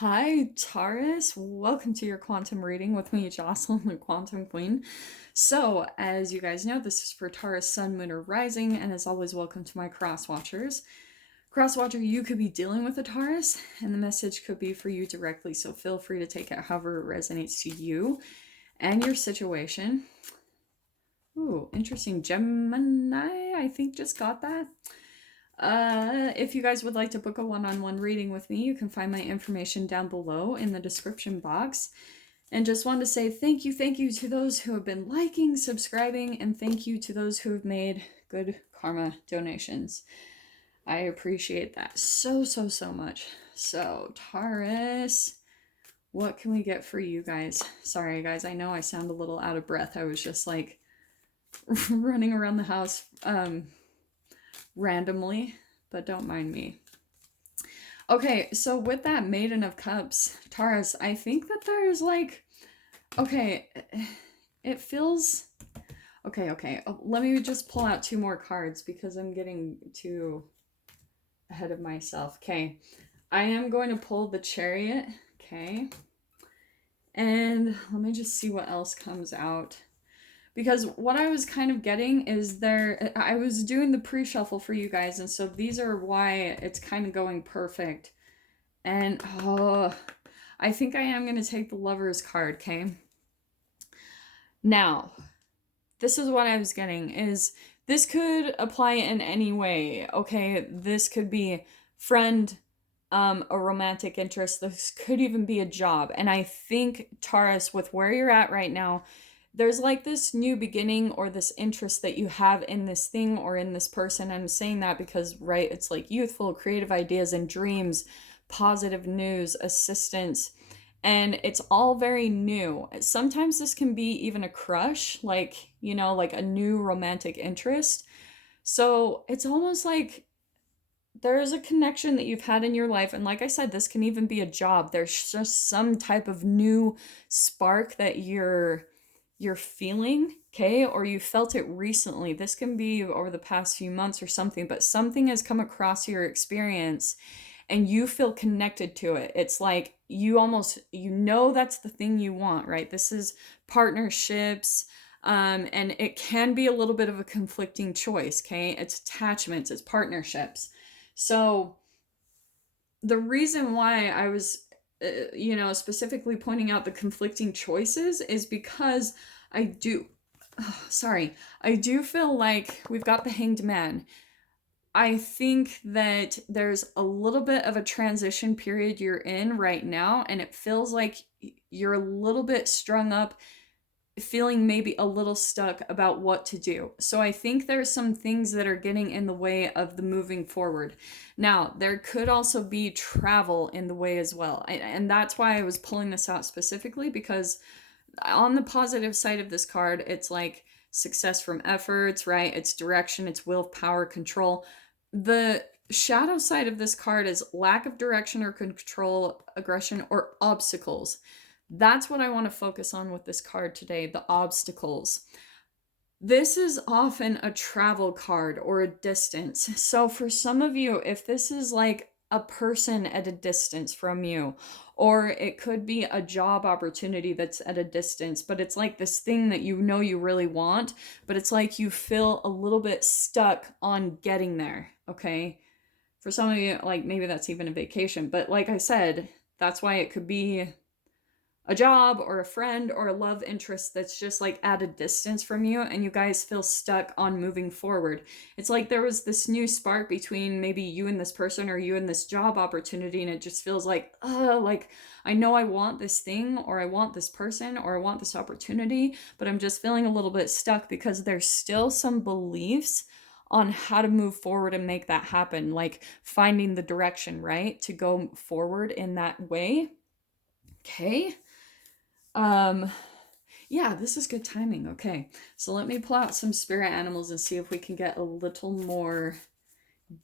Hi, Taurus. Welcome to your quantum reading with me, Jocelyn, the Quantum Queen. So, as you guys know, this is for Taurus, Sun, Moon, or Rising, and as always, welcome to my cross watchers. Cross watcher, you could be dealing with a Taurus, and the message could be for you directly, so feel free to take it however it resonates to you and your situation. Ooh, interesting. Gemini, I think just got that. If you guys would like to book a one-on-one reading with me, you can find my information down below in the description box. And just wanted to say thank you to those who have been liking, subscribing, and thank you to those who have made good karma donations. I appreciate that so much. So, Taurus, what can we get for you guys? Sorry, guys, I know I sound a little out of breath. I was just like running around the house randomly, but don't mind me. Okay, so with that Maiden of Cups, Taurus, I think that there's like, okay, it feels, okay, let me just pull out two more cards because I'm getting too ahead of myself. Okay, I am going to pull the Chariot, okay, and let me just see what else comes out. Because what I was kind of getting is I was doing the pre-shuffle for you guys, and so these are why it's kind of going perfect. And, I think I am going to take the Lover's card, okay? Now, this is what I was getting, is this could apply in any way, okay? This could be friend, a romantic interest. This could even be a job. And I think, Taurus, with where you're at right now, there's like this new beginning or this interest that you have in this thing or in this person. I'm saying that because, right, it's like youthful, creative ideas and dreams, positive news, assistance, and it's all very new. Sometimes this can be even a crush, like, like a new romantic interest. So it's almost like there is a connection that you've had in your life. And like I said, this can even be a job. There's just some type of new spark that you're feeling, okay? Or you felt it recently. This can be over the past few months or something, but something has come across your experience and you feel connected to it. It's like you almost, that's the thing you want, right? This is partnerships, and it can be a little bit of a conflicting choice, okay? It's attachments, it's partnerships. So the reason why I was, specifically pointing out the conflicting choices is because I do, I do feel like we've got the Hanged Man. I think that there's a little bit of a transition period you're in right now, and it feels like you're a little bit strung up, feeling maybe a little stuck about what to do. So I think there's some things that are getting in the way of the moving forward. Now, there could also be travel in the way as well. And that's why I was pulling this out specifically, because on the positive side of this card, it's like success from efforts, right? It's direction, it's willpower, control. The shadow side of this card is lack of direction or control, aggression, or obstacles. That's what I want to focus on with this card today, the obstacles. This is often a travel card or a distance. So for some of you, if this is like a person at a distance from you, or it could be a job opportunity that's at a distance, but it's like this thing that you really want, but it's like you feel a little bit stuck on getting there, okay? For some of you, like maybe that's even a vacation, but like I said, that's why it could be a job or a friend or a love interest that's just like at a distance from you, and you guys feel stuck on moving forward. It's like there was this new spark between maybe you and this person or you and this job opportunity, and it just feels like I know I want this thing or I want this person or I want this opportunity, but I'm just feeling a little bit stuck because there's still some beliefs on how to move forward and make that happen, like finding the direction, right, to go forward in that way. Okay. Yeah, this is good timing. Okay, so let me pull out some spirit animals and see if we can get a little more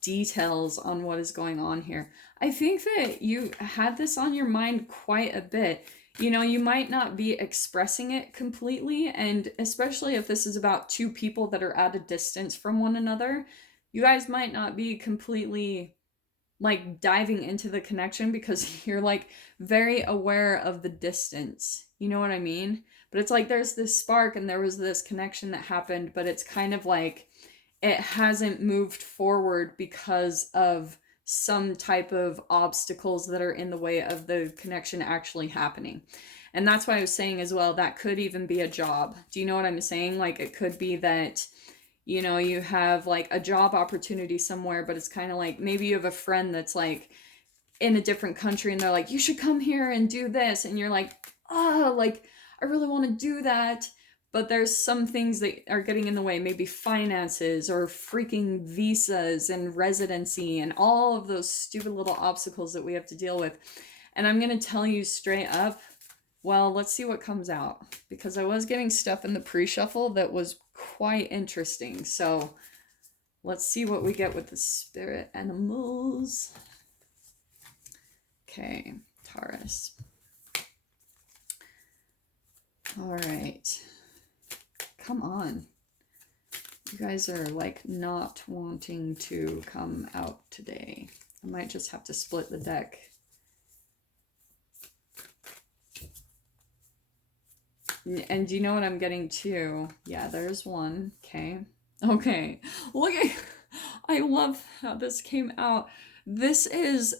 details on what is going on here. I think that you had this on your mind quite a bit. You might not be expressing it completely, and especially if this is about two people that are at a distance from one another, you guys might not be completely like diving into the connection because you're like very aware of the distance. You know what I mean? But it's like there's this spark and there was this connection that happened, but it's kind of like it hasn't moved forward because of some type of obstacles that are in the way of the connection actually happening. And that's why I was saying as well, that could even be a job. Do you know what I'm saying? Like it could be that, you know, you have like a job opportunity somewhere, but it's kind of like maybe you have a friend that's like in a different country and they're like, you should come here and do this. And you're like, oh, like, I really want to do that. But there's some things that are getting in the way, maybe finances or freaking visas and residency and all of those stupid little obstacles that we have to deal with. And I'm going to tell you straight up, well, let's see what comes out, because I was getting stuff in the pre-shuffle that was quite interesting. So let's see what we get with the spirit animals. Okay, Taurus. All right. Come on. You guys are like not wanting to come out today. I might just have to split the deck. And do you know what I'm getting too? Yeah, there's one. Okay. Okay. Look at, I love how this came out. This is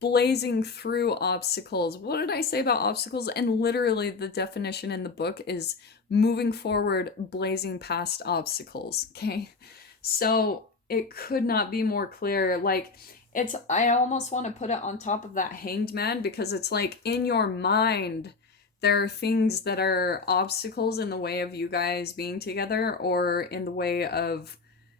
blazing through obstacles. What did I say about obstacles? And literally the definition in the book is moving forward, blazing past obstacles. Okay. So it could not be more clear. Like it's, I almost want to put it on top of that Hanged Man, because it's like in your mind, there are things that are obstacles in the way of you guys being together, or in the way of,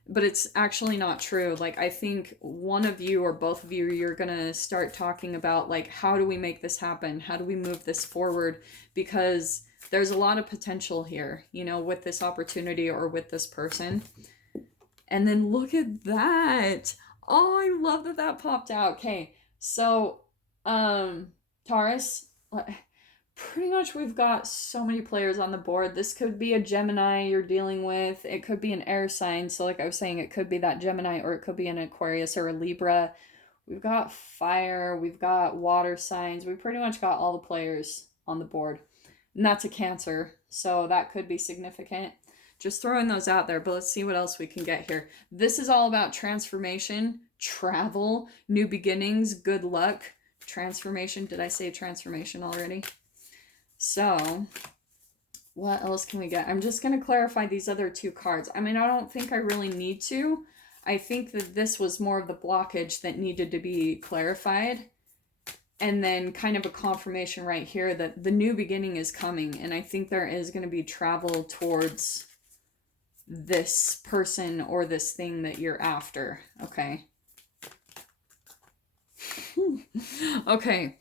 but it's actually not true. Like, I think one of you or both of you, you're going to start talking about, like, how do we make this happen? How do we move this forward? Because there's a lot of potential here, you know, with this opportunity or with this person. And then look at that. Oh, I love that that popped out. Okay, so, Taurus, pretty much we've got so many players on the board. This could be a Gemini you're dealing with. It could be an air sign. So like I was saying, it could be that Gemini, or it could be an Aquarius or a Libra. We've got fire. We've got water signs. We pretty much got all the players on the board. And that's a Cancer. So that could be significant. Just throwing those out there, but let's see what else we can get here. This is all about transformation, travel, new beginnings, good luck, transformation. Did I say transformation already? So, what else can we get? I'm just going to clarify these other two cards. I mean, I don't think I really need to. I think that this was more of the blockage that needed to be clarified. And then kind of a confirmation right here that the new beginning is coming. And I think there is going to be travel towards this person or this thing that you're after. Okay. Okay.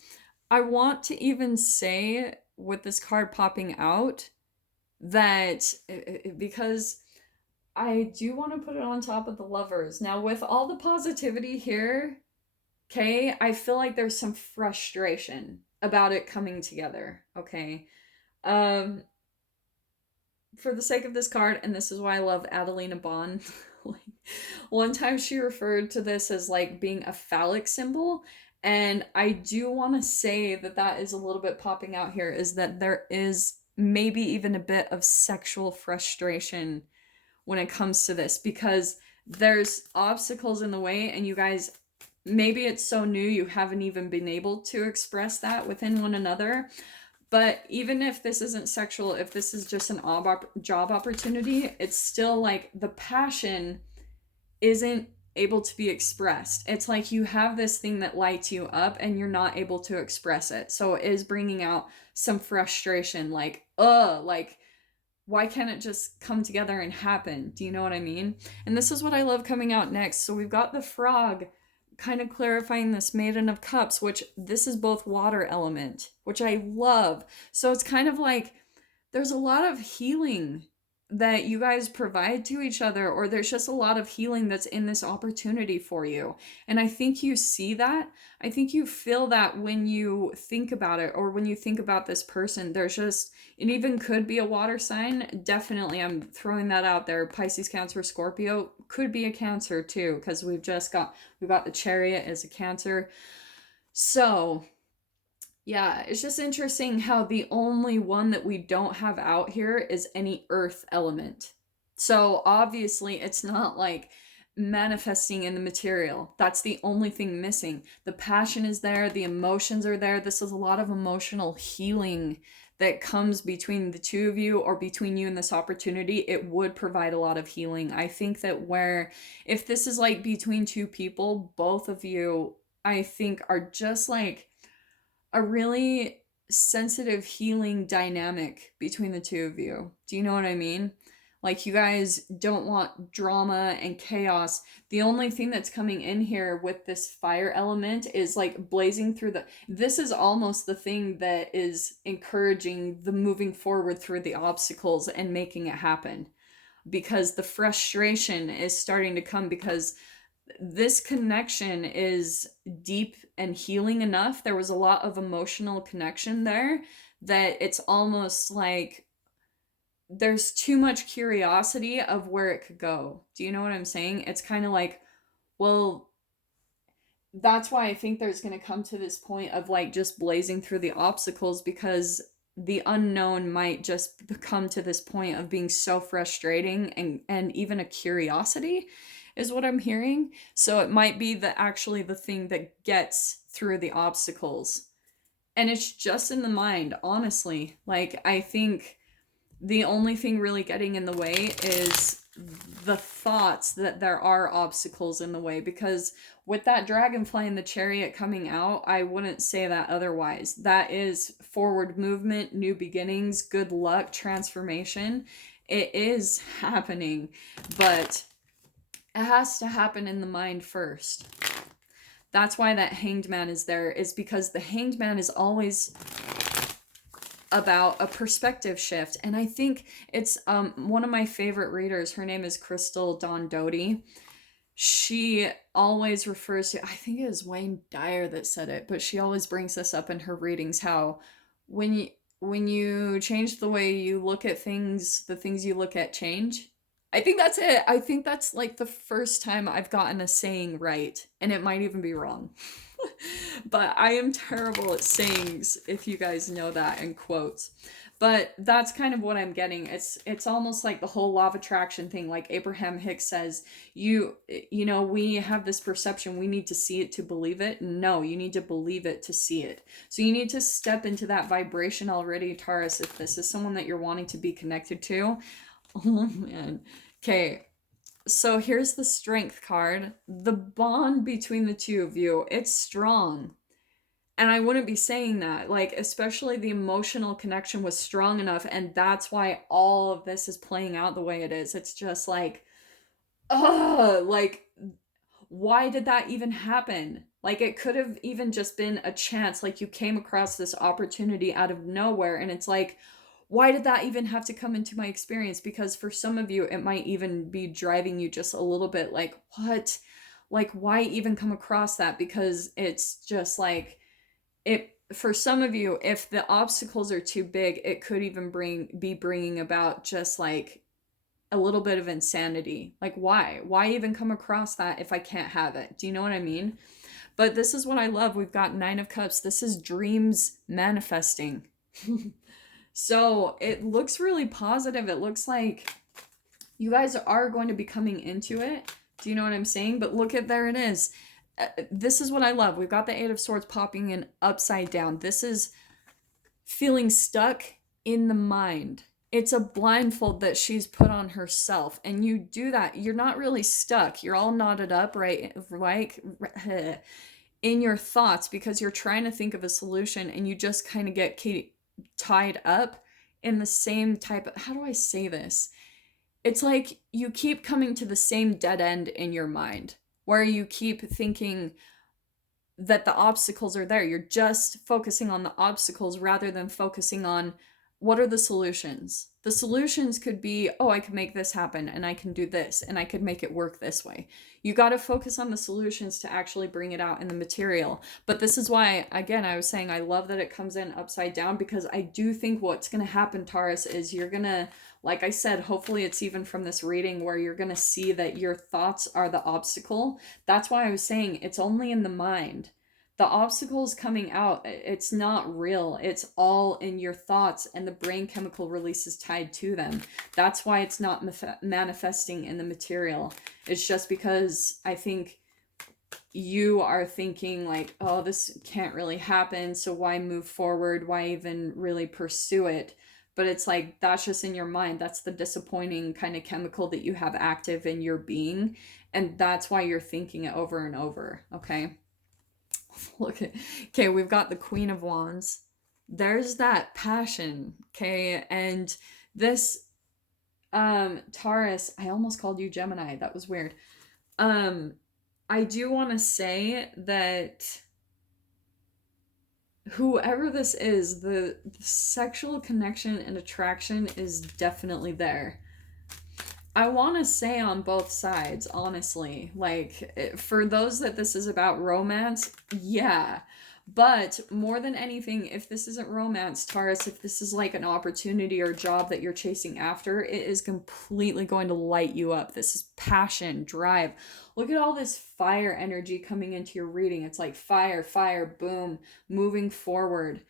I want to even say, with this card popping out, that because I do want to put it on top of the Lovers. Now, with all the positivity here, okay, I feel like there's some frustration about it coming together, okay? For the sake of this card, and this is why I love Adelina Bond, like, one time she referred to this as like being a phallic symbol. And I do want to say that that is a little bit popping out here, is that there is maybe even a bit of sexual frustration when it comes to this, because there's obstacles in the way, and you guys, maybe it's so new you haven't even been able to express that within one another. But even if this isn't sexual, if this is just an job opportunity, it's still like the passion isn't able to be expressed. It's like you have this thing that lights you up and you're not able to express it. So it is bringing out some frustration, like, like, why can't it just come together and happen? Do you know what I mean? And this is what I love coming out next. So we've got the Frog kind of clarifying this Maiden of Cups, which this is both water element, which I love. So it's kind of like there's a lot of healing that you guys provide to each other, or there's just a lot of healing that's in this opportunity for you. And I think you see that. I think you feel that when you think about it, or when you think about this person. There's just, it even could be a water sign. Definitely, I'm throwing that out there. Pisces, Cancer, Scorpio could be a Cancer too, because we've got the Chariot as a Cancer. So yeah, it's just interesting how the only one that we don't have out here is any earth element. So obviously, it's not like manifesting in the material. That's the only thing missing. The passion is there, the emotions are there. This is a lot of emotional healing that comes between the two of you, or between you and this opportunity. It would provide a lot of healing. I think that if this is like between two people, both of you, I think, are just like a really sensitive healing dynamic between the two of you. Do you know what I mean? Like, you guys don't want drama and chaos. The only thing that's coming in here with this fire element is like blazing through this is almost the thing that is encouraging the moving forward through the obstacles and making it happen, because the frustration is starting to come, because this connection is deep and healing enough. There was a lot of emotional connection there, that it's almost like there's too much curiosity of where it could go. Do you know what I'm saying? It's kind of like, well, that's why I think there's going to come to this point of like just blazing through the obstacles, because the unknown might just come to this point of being so frustrating, and even a curiosity is what I'm hearing. So it might be actually the thing that gets through the obstacles. And it's just in the mind, honestly. Like, I think the only thing really getting in the way is the thoughts that there are obstacles in the way, because with that dragonfly and the chariot coming out, I wouldn't say that otherwise. That is forward movement, new beginnings, good luck, transformation. It is happening, but it has to happen in the mind first. That's why that hanged man is there, is because the hanged man is always about a perspective shift. And I think it's one of my favorite readers. Her name is Crystal Dawn Doty. She always refers to, I think it was Wayne Dyer that said it, but she always brings this up in her readings, how when you change the way you look at things, the things you look at change. I think that's it. I think that's like the first time I've gotten a saying right, and it might even be wrong. But I am terrible at sayings, if you guys know that, and quotes. But that's kind of what I'm getting. It's almost like the whole law of attraction thing. Like Abraham Hicks says, you know, we have this perception, we need to see it to believe it. No, you need to believe it to see it. So you need to step into that vibration already, Taurus, if this is someone that you're wanting to be connected to. Oh man. Okay, so here's the strength card. The bond between the two of you, it's strong. And I wouldn't be saying that. Like, especially the emotional connection was strong enough, and that's why all of this is playing out the way it is. It's just like, like, why did that even happen? Like, it could have even just been a chance. Like, you came across this opportunity out of nowhere, and it's like, why did that even have to come into my experience? Because for some of you, it might even be driving you just a little bit like, what? Like, why even come across that? Because it's just like, for some of you, if the obstacles are too big, it could even be bringing about just like a little bit of insanity. Like, why even come across that if I can't have it? Do you know what I mean? But this is what I love. We've got 9 of Cups. This is dreams manifesting. So it looks really positive. It looks like you guys are going to be coming into it. Do you know what I'm saying? But look at, there it is. This is what I love. We've got the 8 of Swords popping in upside down. This is feeling stuck in the mind. It's a blindfold that she's put on herself. And you do that. You're not really stuck. You're all knotted up, right? Like, in your thoughts, because you're trying to think of a solution, and you just kind of get tied up in the same type of, how do I say this? It's like you keep coming to the same dead end in your mind, where you keep thinking that the obstacles are there. You're just focusing on the obstacles rather than focusing on what are the solutions? The solutions could be, oh, I could make this happen and I can do this and I could make it work this way. You got to focus on the solutions to actually bring it out in the material. But this is why, again, I was saying I love that it comes in upside down, because I do think what's going to happen, Taurus, is you're going to, like I said, hopefully it's even from this reading where you're going to see that your thoughts are the obstacle. That's why I was saying it's only in the mind. The obstacles coming out, it's not real. It's all in your thoughts and the brain chemical releases tied to them. That's why it's not manifesting in the material. It's just because I think you are thinking like, oh, this can't really happen, so why move forward? Why even really pursue it? But it's like, that's just in your mind. That's the disappointing kind of chemical that you have active in your being. And that's why you're thinking it over and over, okay? Look at, okay, we've got the Queen of Wands. There's that passion, okay? And this Taurus, I almost called you Gemini. That was weird. I do want to say that whoever this is, the sexual connection and attraction is definitely there. I want to say on both sides, honestly. Like, for those that this is about romance, yeah. But more than anything, if this isn't romance, Taurus, if this is like an opportunity or job that you're chasing after, it is completely going to light you up. This is passion, drive. Look at all this fire energy coming into your reading. It's like fire, fire, boom, moving forward.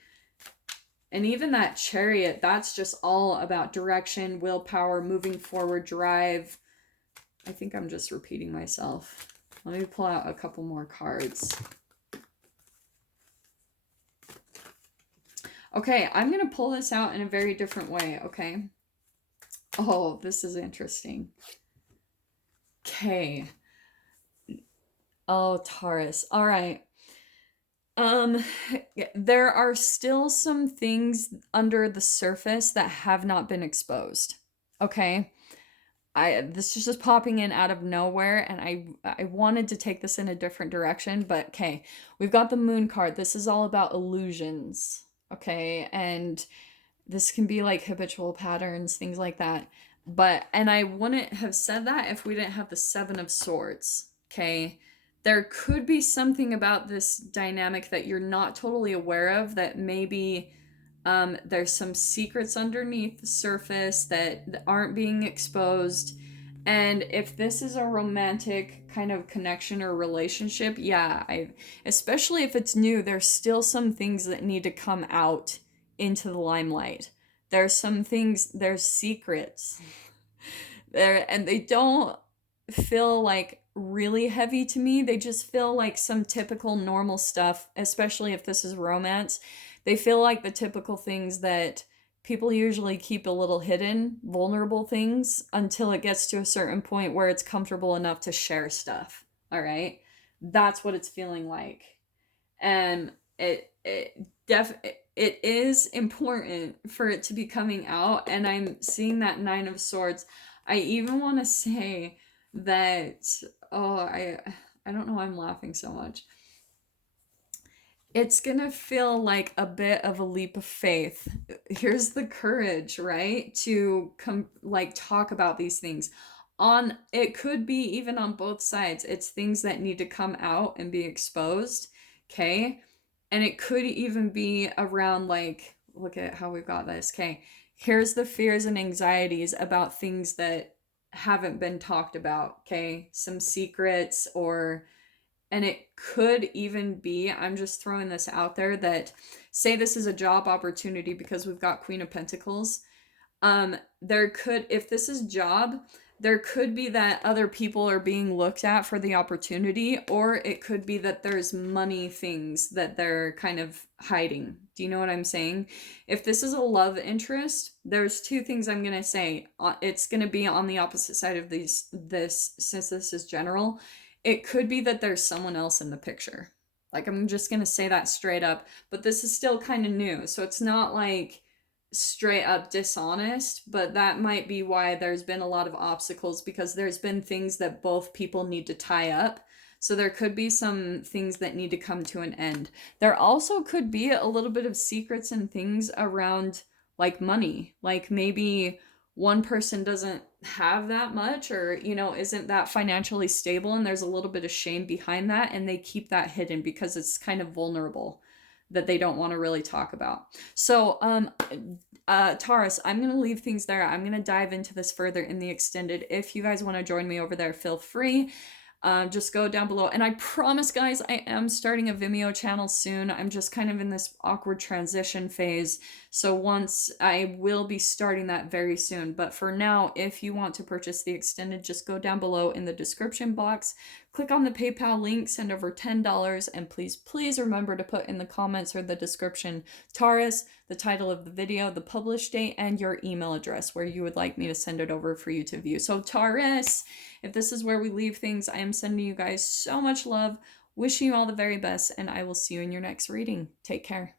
And even that Chariot, that's just all about direction, willpower, moving forward, drive. I think I'm just repeating myself. Let me pull out a couple more cards. Okay, I'm going to pull this out in a very different way, okay? Oh, this is interesting. Okay. Oh, Taurus. All right. There are still some things under the surface that have not been exposed. Okay? This is just popping in out of nowhere, and I wanted to take this in a different direction, but okay. We've got the Moon card. This is all about illusions. Okay? And this can be like habitual patterns, things like that. And I wouldn't have said that if we didn't have the Seven of Swords. Okay? There could be something about this dynamic that you're not totally aware of, that maybe there's some secrets underneath the surface that aren't being exposed. And if this is a romantic kind of connection or relationship, yeah, especially if it's new, there's still some things that need to come out into the limelight. There's some things, there's secrets there, and they don't feel like really heavy to me. They just feel like some typical normal stuff, especially if this is romance. They feel like the typical things that people usually keep a little hidden, vulnerable things, until it gets to a certain point where it's comfortable enough to share stuff. All right? That's what it's feeling like. And it is important for it to be coming out, and I'm seeing that Nine of Swords. I even want to say that, oh, I don't know why I'm laughing so much. It's gonna feel like a bit of a leap of faith. Here's the courage, right? To talk about these things. It could be even on both sides. It's things that need to come out and be exposed, okay? And it could even be around, like, look at how we've got this, okay? Here's the fears and anxieties about things that haven't been talked about, okay? Some secrets, and it could even be, I'm just throwing this out there, that say this is a job opportunity, because we've got Queen of Pentacles. There could, if this is job, there could be that other people are being looked at for the opportunity, or it could be that there's money things that they're kind of hiding. Do you know what I'm saying? If this is a love interest, there's two things I'm going to say. It's going to be on the opposite side of this, since this is general. It could be that there's someone else in the picture. Like, I'm just going to say that straight up, but this is still kind of new. So it's not like straight up dishonest, but that might be why there's been a lot of obstacles, because there's been things that both people need to tie up. So there could be some things that need to come to an end. There also could be a little bit of secrets and things around like money. Like maybe one person doesn't have that much, or, you know, isn't that financially stable, and there's a little bit of shame behind that, and they keep that hidden because it's kind of vulnerable that they don't want to really talk about. So, Taurus, I'm going to leave things there. I'm going to dive into this further in the extended. If you guys want to join me over there, feel free. Just go down below. And I promise, guys, I am starting a Vimeo channel soon. I'm just kind of in this awkward transition phase. So once I will be starting that very soon. But for now, if you want to purchase the extended, just go down below in the description box. Click on the PayPal link, send over $10, and please remember to put in the comments or the description Taurus, the title of the video, the publish date, and your email address where you would like me to send it over for you to view. So Taurus, if this is where we leave things, I am sending you guys so much love, wishing you all the very best, and I will see you in your next reading. Take care.